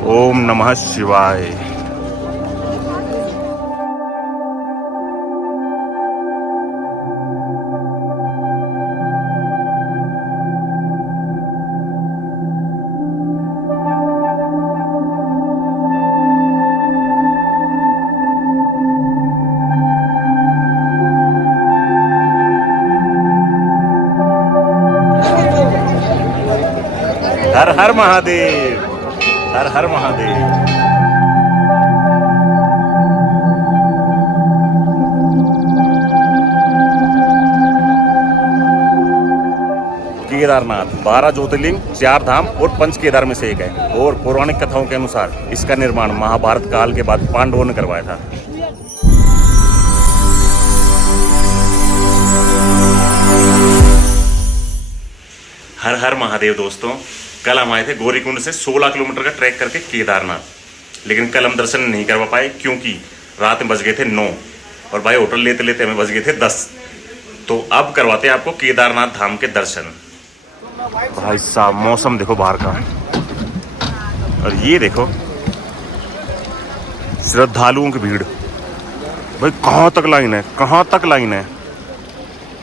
ओम नमः शिवाय। हर हर महादेव, हर हर महादेव। केदारनाथ 12 ज्योतिर्लिंग, 4 धाम और 5 केदार में से एक है और पौराणिक कथाओं के अनुसार इसका निर्माण महाभारत काल के बाद पांडवों ने करवाया था। हर हर महादेव दोस्तों, कल हम आए थे गौरीकुंड से 16 किलोमीटर का ट्रैक करके केदारनाथ, लेकिन कल हम दर्शन नहीं करवा पाए क्योंकि रात में बज गए थे 9 और भाई होटल लेते लेते हमें बज गए थे 10। तो अब करवाते हैं आपको केदारनाथ धाम के दर्शन। भाई साहब मौसम देखो बाहर का, और ये देखो श्रद्धालुओं की भीड़। भाई कहाँ तक लाइन है, कहाँ तक लाइन है।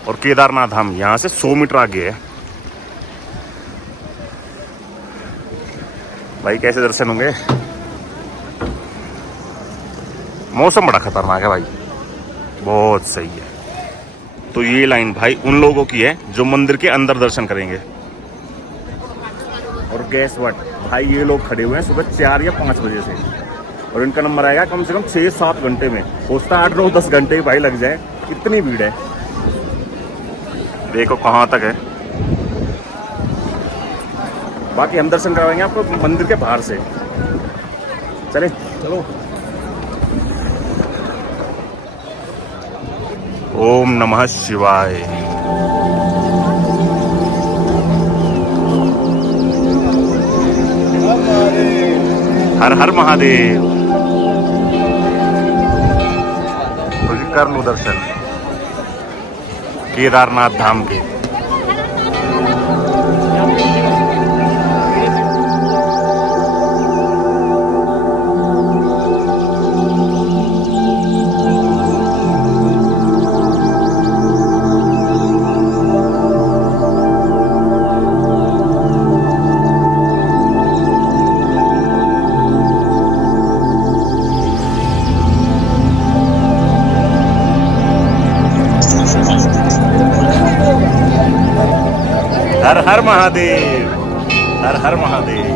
और केदारनाथ धाम यहाँ से 100 मीटर आगे है। भाई कैसे दर्शन होंगे। मौसम बड़ा खतरनाक है भाई, बहुत सही है। तो ये लाइन भाई उन लोगों की है जो मंदिर के अंदर दर्शन करेंगे। और गैस व्हाट भाई, ये लोग खड़े हुए हैं सुबह 4 या 5 बजे से, और इनका नंबर आएगा कम से कम 6-7 घंटे में। होता 8-9-10 घंटे भाई लग जाए, इतनी भीड़ है। देखो कहाँ तक है। बाकी हम दर्शन करवाएंगे आपको मंदिर के बाहर से। चले चलो। ओम नमः शिवाय। हर हर महादेव। तो कर लो दर्शन केदारनाथ धाम के। हर हर महादेव, हर हर महादेव।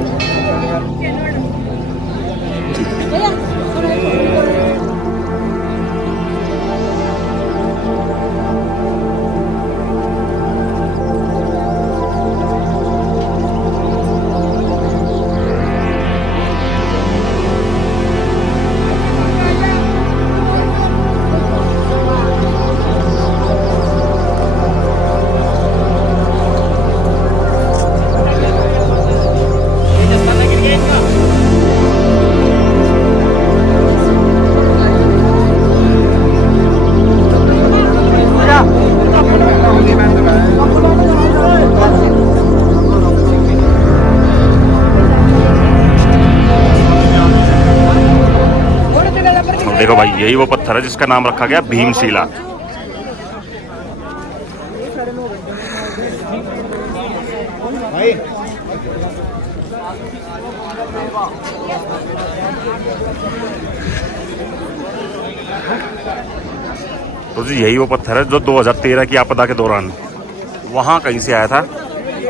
देखो भाई यही वो पत्थर है जिसका नाम रखा गया भीमशिला। तो जी यही वो पत्थर है जो 2013 की आपदा के दौरान वहां कहीं से आया था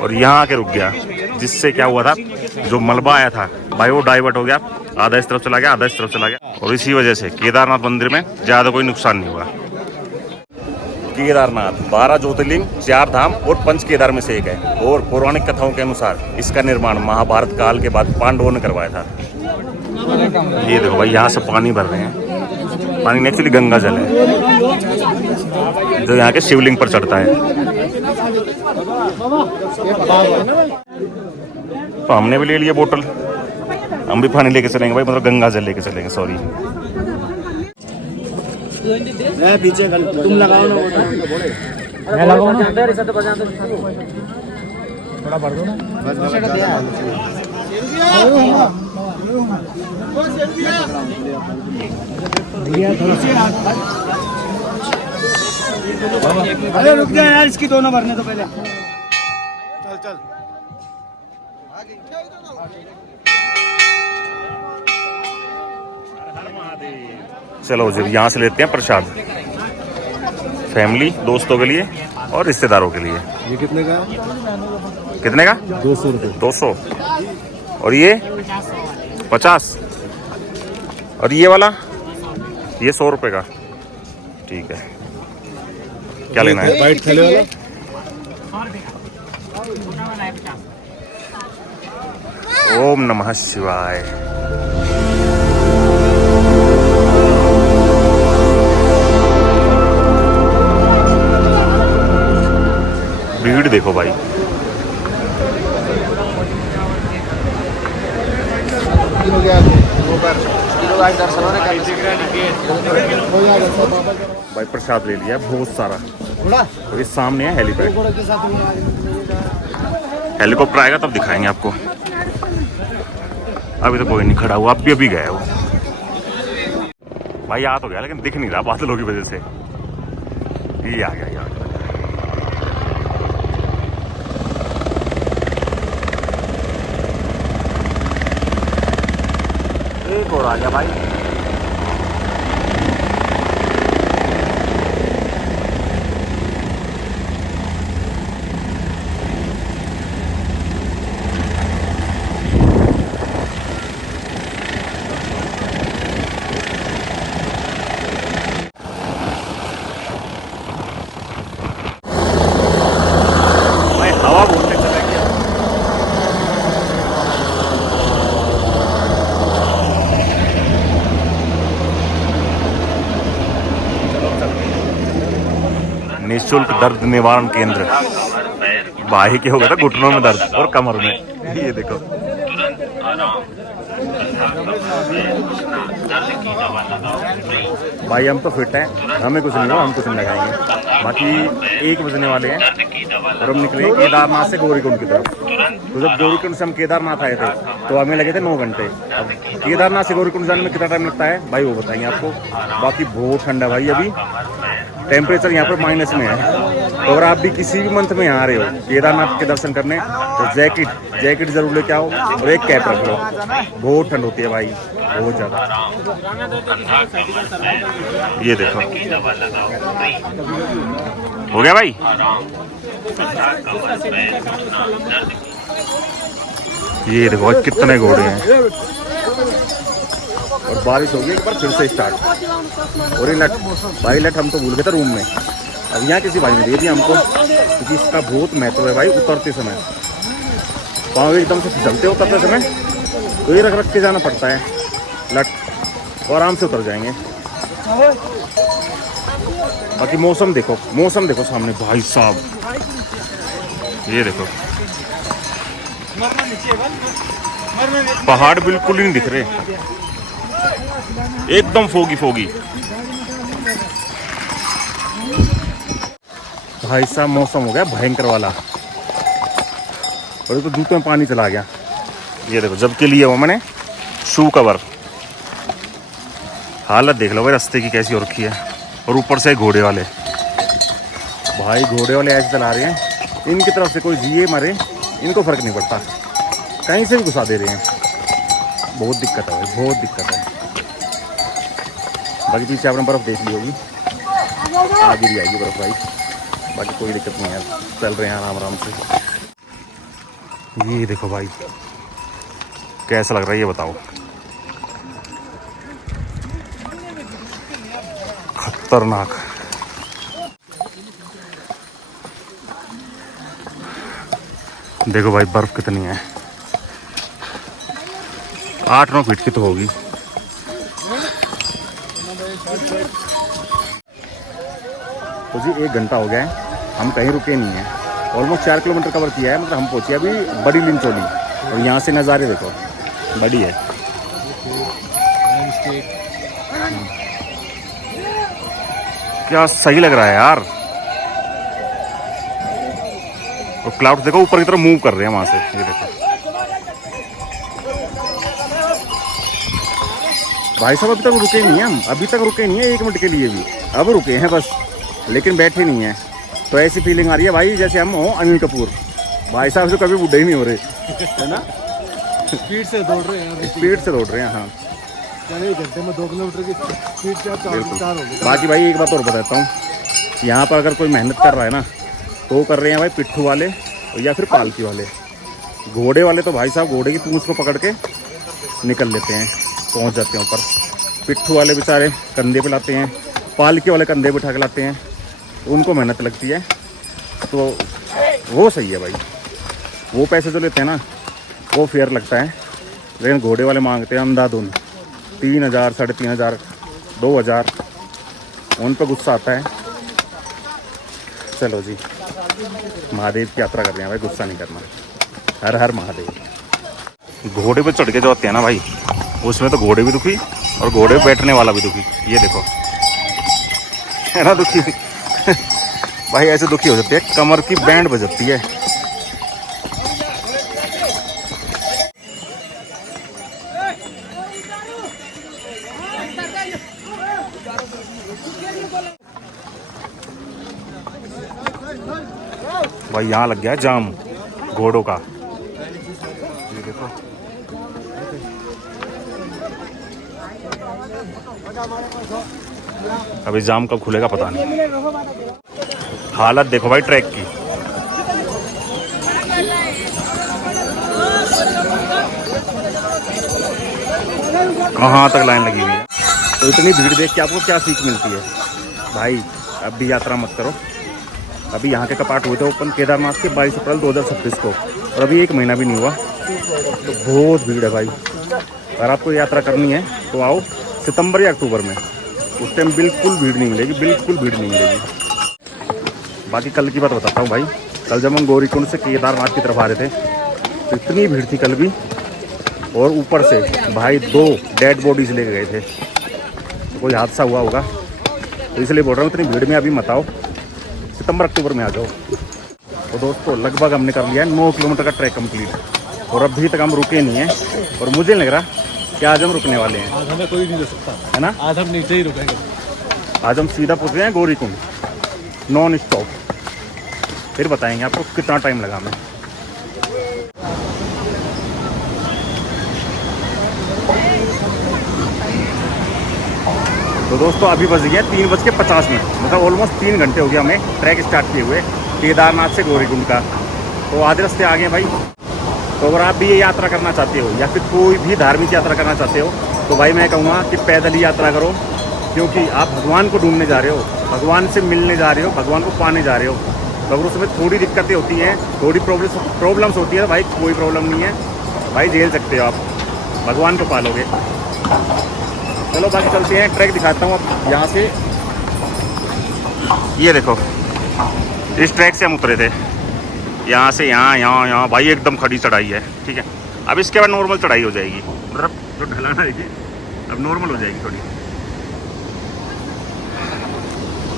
और यहाँ आके रुक गया, जिससे क्या हुआ था, जो मलबा आया था भाई वो डाइवर्ट हो गया, आधा इस तरफ चला गया, आधा इस तरफ चला गया, और इसी वजह से केदारनाथ मंदिर में ज्यादा कोई नुकसान नहीं हुआ। केदारनाथ 12 ज्योतिर्लिंग, 4 धाम और 5 केदार में से एक है और पौराणिक कथाओं के अनुसार इसका निर्माण महाभारत काल के बाद पांडवों ने करवाया था। ये देखो भाई यहाँ से पानी भर रहे हैं। पानी एक्चुअली गंगा जल है जो यहाँ के शिवलिंग पर चढ़ता है। तो हमने भी ले लिया बोतल, हम भी पानी लेके चलेंगे भाई, मतलब गंगा जल लेके चलेंगे। सॉरी पीछे तुम लगाओ ना, मैं लगाओ ना, थोड़ा भर दो ना। अरे रुक जा यार, इसकी दोनों भरने तो पहले। चल चल। चलो जी यहाँ से लेते हैं प्रसाद, फैमिली दोस्तों के लिए और रिश्तेदारों के लिए। ये कितने का? कितने का? 200 रुपये। 200। और ये 50। और ये वाला ये 100 रुपये का। ठीक है, क्या लेना है? वाइट थाली वाला ओम नमः शिवाय। भीड़ देखो भाई, भाई प्रसाद ले लिया बहुत सारा। और ये सामने है हेलीपैड, हेलीकॉप्टर आएगा तब दिखाएंगे आपको। अभी तो कोई नहीं खड़ा हुआ, अभी गया वो भाई। आ तो गया लेकिन दिख नहीं रहा बादलों की वजह से। ये आ गया, ये आ गया। एक और आ गया भाई। भाई हवा बोलते चला गया। निःशुल्क दर्द निवारण केंद्र। बाही के हो गया था घुटनों में दर्द और कमर में। ये देखो भाई, हम तो फिट हैं, हमें कुछ नहीं हो, हम कुछ नहीं लगाएंगे। बाकी 1 बजने वाले हैं और हम निकले केदारनाथ से गौरीकुंड की तरफ। तो जब गौरीकुंड से हम केदारनाथ आए थे तो हमें लगे थे 9 घंटे। अब केदारनाथ से गौरीकुंड जाने में कितना टाइम लगता है भाई वो बताएंगे आपको। बाकी बहुत ठंडा भाई, अभी टेम्परेचर यहाँ पर माइनस में है। तो अगर आप भी किसी भी मंथ में यहाँ आ रहे हो केदारनाथ के दर्शन करने तो जैकेट जरूर लेके आओ और एक कैप रख लो। बहुत ठंड होती है भाई, बहुत ज्यादा। ये देखो हो गया भाई। ये देखो कितने घोड़े हैं। और बारिश होगी एक बार फिर से स्टार्ट। और ये लट भाई, लट हम तो भूल गए थे रूम में। अब यहाँ किसी भाई ने दे दिया हमको, क्योंकि इसका बहुत महत्व है भाई। उतरते समय पाँव एकदम से फिसलते उतरते समय, तो ये रख के जाना पड़ता है लट, और आराम से उतर जाएंगे। बाकी मौसम देखो सामने भाई साहब। ये देखो पहाड़ बिल्कुल ही नहीं दिख रहे, एकदम फोगी। भाई साहब मौसम हो गया भयंकर वाला। और ये तो जूते में पानी चला गया। ये देखो जब के लिए वो मैंने शू कवर। हालत देख लो भाई रास्ते की कैसी हो रखी है। और ऊपर से घोड़े वाले भाई, घोड़े वाले ऐसे चला रहे हैं, इनकी तरफ से कोई जिए मरे इनको फर्क नहीं पड़ता, कहीं से भी घुसा दे रहे हैं। बहुत दिक्कत है भाई, बहुत दिक्कत है। बाकी पीछे आपने बर्फ़ देख ली होगी, आगे भी आएगी बर्फ़ भाई। बाकी कोई दिक्कत नहीं है, चल रहे हैं आराम से। ये देखो भाई कैसा लग रहा है ये बताओ। खतरनाक। देखो भाई बर्फ कितनी है, 8-9 फीट की तो होगी। तो जी 1 घंटा हो गया है, हम कहीं रुके नहीं हैं। ऑलमोस्ट 4 किलोमीटर कवर किया है। मतलब हम पहुंचे अभी बड़ी लिंचोली, और यहाँ से नज़ारे देखो, बड़ी है। क्या सही लग रहा है यार। तो क्लाउड देखो ऊपर की तरफ मूव कर रहे हैं वहां से। ये देखो भाई साहब अभी तक रुके नहीं हैं हम, अभी तक रुके नहीं है 1 मिनट के लिए भी। अब रुके हैं बस, लेकिन बैठे नहीं हैं। तो ऐसी फीलिंग आ रही है भाई जैसे हम हो अनिल कपूर। भाई साहब से कभी बूढ़े ही नहीं हो रहे, है ना। स्पीड से दौड़ रहे हैं, स्पीड से दौड़ रहे हैं। हाँ 1 घंटे में 2 किलोमीटर की स्पीड से आप 4 हो गए। बाकी भाई एक बात और बताता हूँ, यहाँ पर अगर कोई मेहनत कर रहा है ना तो वो कर रहे हैं भाई पिट्ठू वाले या फिर पालकी वाले। घोड़े वाले तो भाई साहब घोड़े की पूंछ को पकड़ के निकल लेते हैं, पहुँच जाते हैं ऊपर। पिट्ठू वाले बेचारे कंधे पे लाते हैं, पालकी वाले कंधे पे उठा के लाते हैं, तो उनको मेहनत लगती है। तो वो सही है भाई, वो पैसे जो लेते हैं ना वो फेयर लगता है। लेकिन घोड़े वाले मांगते हैं अंधाधुन 3,000, 3,500, 2,000, उन पर गुस्सा आता है। चलो जी, महादेव की यात्रा कर रहे हैं भाई, गुस्सा नहीं करना। हर हर महादेव। घोड़े पे चढ़ के जो आते हैं ना भाई, उसमें तो घोड़े भी दुखी और घोड़े पे बैठने वाला भी दुखी। ये देखो है ना दुखी भाई, ऐसे दुखी हो जाती है, कमर की बैंड बजती है। भाई यहाँ लग गया जाम घोड़ों का, ये देखो। अभी जाम कब खुलेगा पता नहीं। हालत देखो भाई ट्रैक की। कहाँ तक लाइन लगी हुई है। तो इतनी भीड़ देख के आपको क्या सीख मिलती है भाई। अब भी यात्रा मत करो। अभी यहाँ के कपाट हुए थे ओपन केदारनाथ के 22 अप्रैल 2026 को, और अभी 1 महीना भी नहीं हुआ। तो बहुत भीड़ है भाई। अगर आपको यात्रा करनी है तो आओ सितंबर या अक्टूबर में, उस टाइम बिल्कुल भीड़ नहीं मिलेगी, बिल्कुल भीड़ नहीं मिलेगी। बाकी कल की बात बताता हूँ भाई। कल जब हम गौरीकुंड से केदारनाथ की तरफ आ रहे थे तो इतनी भीड़ थी कल भी, और ऊपर से भाई 2 डेड बॉडीज लेके गए थे। तो कोई हादसा हुआ होगा, तो इसलिए बोल रहा हूँ इतनी भीड़ में अभी मत आओ, सितंबर अक्टूबर में आ जाओ। तो दोस्तों लगभग हमने कर लिया है 9 किलोमीटर का ट्रैक कंप्लीट, और अभी तक हम रुके नहीं हैं। और मुझे लग रहा कि आज हम रुकने वाले हैं। आज हमें कोई नहीं दे सकता, है ना। आज हम नीचे ही रुकेंगे। आज हम सीधा पहुँच रहे हैं गौरीकुंड, नॉन स्टॉप। फिर बताएंगे आपको कितना टाइम लगा हमें। तो दोस्तों अभी बज गया 3:50, मतलब ऑलमोस्ट 3 घंटे हो गया हमें ट्रैक स्टार्ट किए हुए केदारनाथ से गौरीकुंड का। तो आधे रास्ते आ गए भाई। तो अगर आप भी ये यात्रा करना चाहते हो या फिर कोई भी धार्मिक यात्रा करना चाहते हो तो भाई मैं कहूँगा कि पैदल ही यात्रा करो, क्योंकि आप भगवान को ढूंढने जा रहे हो, भगवान से मिलने जा रहे हो, भगवान को पाने जा रहे हो। तो अगर उसमें थोड़ी दिक्कतें होती हैं, थोड़ी प्रॉब्लम्स होती है, भाई कोई प्रॉब्लम नहीं है भाई, झेल सकते हो आप, भगवान को पालोगे। चलो बाकी चलते हैं, ट्रैक दिखाता हूँ अब यहाँ से। ये देखो इस ट्रैक से हम उतरे थे, यहाँ से यहाँ भाई एकदम खड़ी चढ़ाई है, ठीक है। अब इसके बाद नॉर्मल चढ़ाई हो जाएगी, मतलब जो ढलान है अब नॉर्मल हो जाएगी थोड़ी।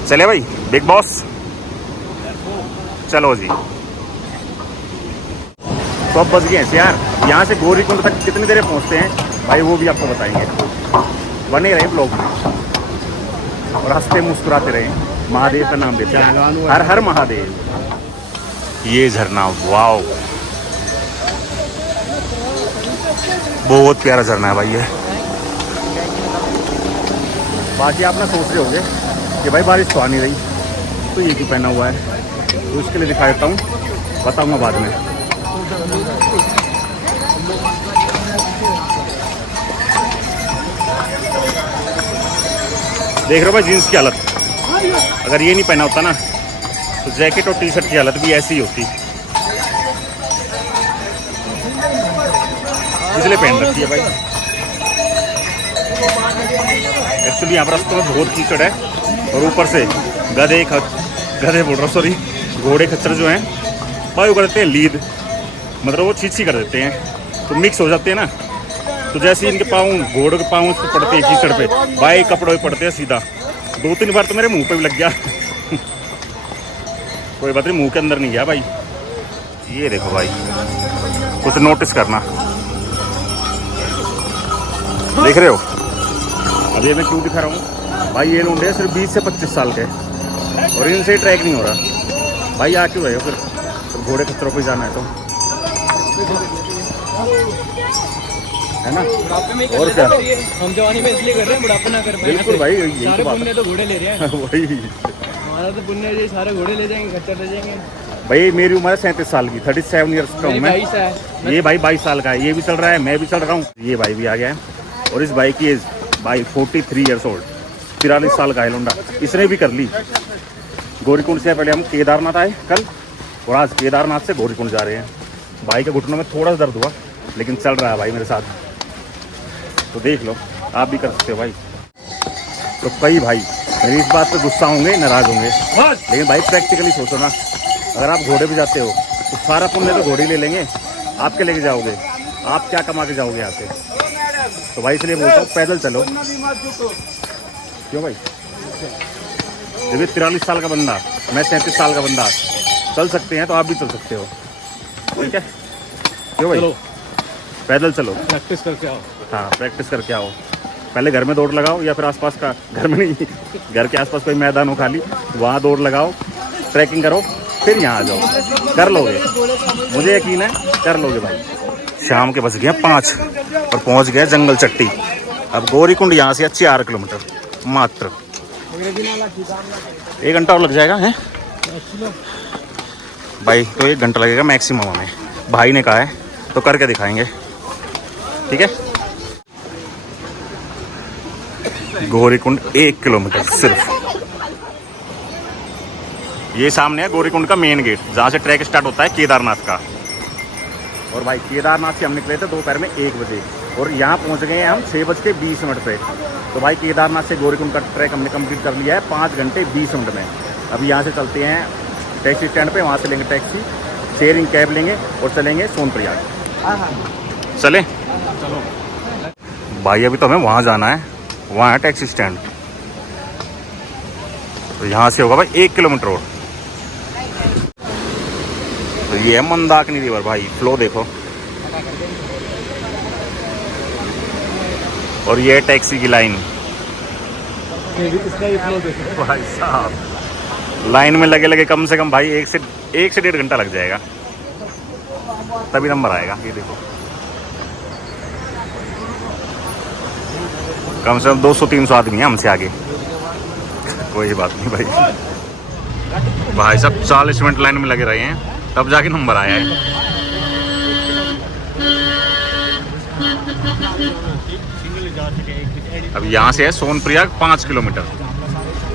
चले भाई बिग बॉस, चलो जी। तो अब बच गए हैं यार, यहाँ से गौरीकुंड तक कितनी देर पहुँचते हैं भाई वो भी आपको बताएंगे। बने रहे ब्लॉग में और हंसते मुस्कुराते रहे, महादेव का नाम देते हैं, हर हर महादेव। ये झरना वाओ, बहुत प्यारा झरना है भाई ये। बाकी आप ना सोच रहे होंगे कि भाई बारिश तो आ नहीं रही तो ये क्यों पहना हुआ है, तो उसके लिए दिखा देता हूँ, बताऊँगा बाद में। देख रहे हो भाई जीन्स की हालत, अगर ये नहीं पहना होता ना तो जैकेट और टी शर्ट की हालत भी ऐसी ही होती, इसलिए पहन रखी है भाई। एक्चुअली यहाँ पर रास्ते में बहुत कीचड़ है, और ऊपर से गधे बोल रहा सॉरी घोड़े खच्चर जो हैं भाई वो करते हैं लीद, मतलब वो छीछी कर देते हैं, तो मिक्स हो जाते हैं ना। तो जैसे इनके पाँव, घोड़ों के पाँव पे पड़ते हैं कीचड़ पे, भाई कपड़ों पे पड़ते हैं सीधा। 2-3 बार तो मेरे मुंह पे भी लग गया कोई बात नहीं, मुंह के अंदर नहीं गया भाई। ये देखो भाई, कुछ नोटिस करना, देख रहे हो अभी मैं क्यों दिखा रहा हूँ भाई, ये लोग सिर्फ 20 से 25 साल के और इनसे ट्रैक नहीं हो रहा भाई। आ क्यों रहे हो फिर, तो घोड़े खच्चरों पे जाना है तो, है ना। और क्या हम जवानी में इसलिए कर रहे हैं, बुढ़ापा ना कर पाए। बिल्कुल भाई, यही सारे तो बात पुण्य तो घोड़े ले रहे हैं। वही हमारा तो पुण्य है, ये सारे घोड़े ले जाएंगे, खच्चर ले जाएंगे। भाई मेरी उम्र है 37 साल की, 37 ईयर्स का हूँ मैं। 22 है। ये भाई 22 साल का है, ये भी चल रहा है, मैं भी चल रहा हूँ। ये भाई भी आ गया है और इस भाई की एज भाई 43 ईयर्स ओल्ड, 43 साल का है लौंडा। इसने भी कर ली। गौरीकुंड से पहले हम केदारनाथ आए कल, और आज केदारनाथ से गौरीकुंड जा रहे हैं। भाई के घुटनों में थोड़ा सा दर्द हुआ, लेकिन चल रहा है भाई मेरे साथ। तो देख लो, आप भी कर सकते हो भाई। तो कई भाई मेरी इस बात पे गुस्सा होंगे, नाराज होंगे, लेकिन भाई प्रैक्टिकली सोचो ना, अगर आप घोड़े पे जाते हो तो सारा पुण्य तो घोड़े ले लेंगे, आप के लेके जाओगे, आप क्या कमा के जाओगे यहाँ से। तो भाई इसलिए बोलता हूँ पैदल चलो। क्यों भाई, जब 43 साल का बंदा, मैं 37 साल का बंदा चल सकते हैं, तो आप भी चल सकते हो। ठीक है, क्यों भाई, पैदल चलो, प्रैक्टिस करके आओ। हाँ प्रैक्टिस करके आओ। पहले घर में दौड़ लगाओ, या फिर आसपास का, घर में नहीं, घर के आसपास कोई मैदान हो खाली, वहाँ दौड़ लगाओ, ट्रैकिंग करो, फिर यहाँ आ जाओ। कर लोगे, मुझे यकीन है कर लोगे भाई। शाम के बज गए 5 और पहुँच गए जंगल चट्टी। अब गौरीकुंड यहाँ से 4 किलोमीटर मात्र, 1 घंटा और लग जाएगा है भाई। तो 1 घंटा लगेगा मैक्सिमम हमें, भाई ने कहा है, तो करके दिखाएंगे। ठीक है, गौरीकुंड 1 किलोमीटर सिर्फ। ये सामने है गौरीकुंड का मेन गेट, जहाँ से ट्रैक स्टार्ट होता है केदारनाथ का। और भाई केदारनाथ से हम निकले थे दोपहर में 1 बजे, और यहाँ पहुँच गए हैं हम 6:20 पे। तो भाई केदारनाथ से गौरीकुंड का ट्रैक हमने कंप्लीट कर लिया है 5 घंटे 20 मिनट में। अभी यहाँ से चलते हैं टैक्सी स्टैंड पे, वहाँ से लेंगे टैक्सी, शेयरिंग कैब लेंगे और चलेंगे सोनप्रयाग। चले चलो भाई, अभी तो हमें वहाँ जाना है, वहाँ है टैक्सी स्टैंड। तो यहाँ से होगा भाई 1 किलोमीटर और। तो ये है मंदाकिनी रिवर भाई, फ्लो देखो। और ये है टैक्सी की लाइन। इसका ही फ्लो देखो भाई साहब, लाइन में लगे लगे कम से कम भाई 1 से 1.5 घंटा लग जाएगा, तभी नंबर आएगा। ये देखो, कम से कम 200-300 आदमी है हमसे आगे। कोई बात नहीं भाई, भाई साहब 40 मिनट लाइन में लगे रहे हैं, तब जाके नंबर आया है। अब यहाँ से है सोनप्रयाग 5 किलोमीटर।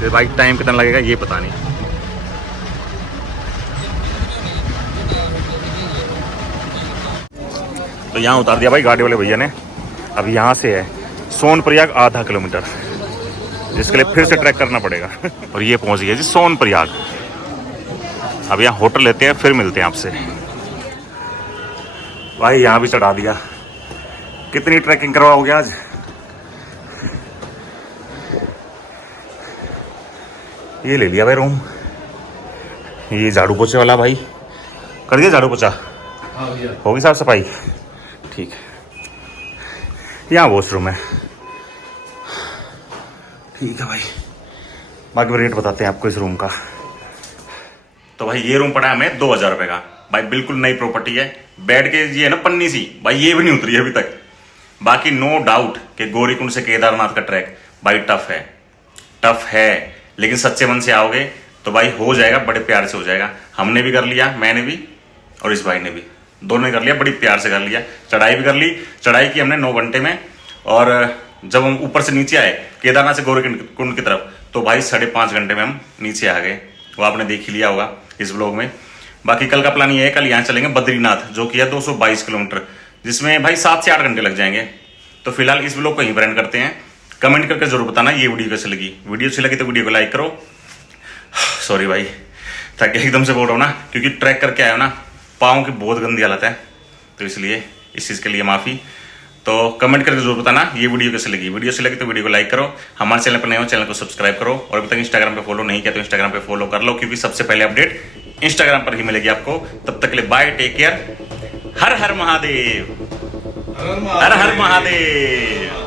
तो भाई टाइम कितना लगेगा ये पता नहीं। तो यहाँ उतार दिया भाई गाड़ी वाले भैया ने। अब यहाँ से है सोनप्रयाग आधा किलोमीटर, जिसके लिए फिर से ट्रैक करना पड़ेगा। और ये पहुँच गया जी सोनप्रयाग। अब यहाँ होटल लेते हैं, फिर मिलते हैं आपसे। भाई यहाँ भी चढ़ा दिया। कितनी ट्रैकिंग करवाओगे आज? ये ले लिया भाई रूम। ये झाड़ू पोछे वाला भाई कर दिया झाड़ू पोछा, होगी साफ सफाई? ठीक है, यहाँ वॉशरूम है। ठीक है भाई, बाकी रेट बताते हैं आपको इस रूम का। तो भाई ये रूम पड़ा है हमें 2000 रुपये का। भाई बिल्कुल नई प्रॉपर्टी है। बेड के ये है ना पन्नी सी, भाई ये भी नहीं उतरी अभी तक। बाकी नो डाउट कि गौरीकुंड से केदारनाथ का ट्रैक भाई टफ है, लेकिन सच्चे मन से आओगे तो भाई हो जाएगा, बड़े प्यार से हो जाएगा। हमने भी कर लिया, मैंने भी और इस भाई ने भी, दोनों ने कर लिया, बड़ी प्यार से कर लिया। चढ़ाई भी कर ली, चढ़ाई की हमने 9 घंटे में। और जब हम ऊपर से नीचे आए केदारनाथ से गौरीकुंड की तरफ, तो भाई 5.5 घंटे में हम नीचे आ गए। वो आपने देख ही लिया होगा इस ब्लॉग में। बाकी कल का प्लान ये है, कल यहाँ चलेंगे बद्रीनाथ, जो कि है 222 किलोमीटर, जिसमें भाई 7 से 8 घंटे लग जाएंगे। तो फिलहाल इस ब्लॉग को यहीं पर एंड करते हैं। कमेंट करके जरूर बताना ये वीडियो कैसी लगी। वीडियो अच्छी लगी तो वीडियो को लाइक करो। सॉरी भाई, ताकि एकदम से बोल रहा हूँ ना, क्योंकि ट्रैक करके आया हो ना, पाँव की बहुत गंदी हालत है, तो इसलिए इस चीज़ के लिए माफ़ी। तो कमेंट करके जरूर बताना ये वीडियो कैसी लगी। वीडियो अच्छी लगी तो वीडियो को लाइक करो। हमारे चैनल पर नए हो चैनल को सब्सक्राइब करो, और अभी तक इंस्टाग्राम पे फॉलो नहीं किया तो इंस्टाग्राम पे फॉलो कर लो, क्योंकि सबसे पहले अपडेट इंस्टाग्राम पर ही मिलेगी आपको। तब तक के लिए बाय, टेक केयर। हर हर महादेव, हर हर महादेव।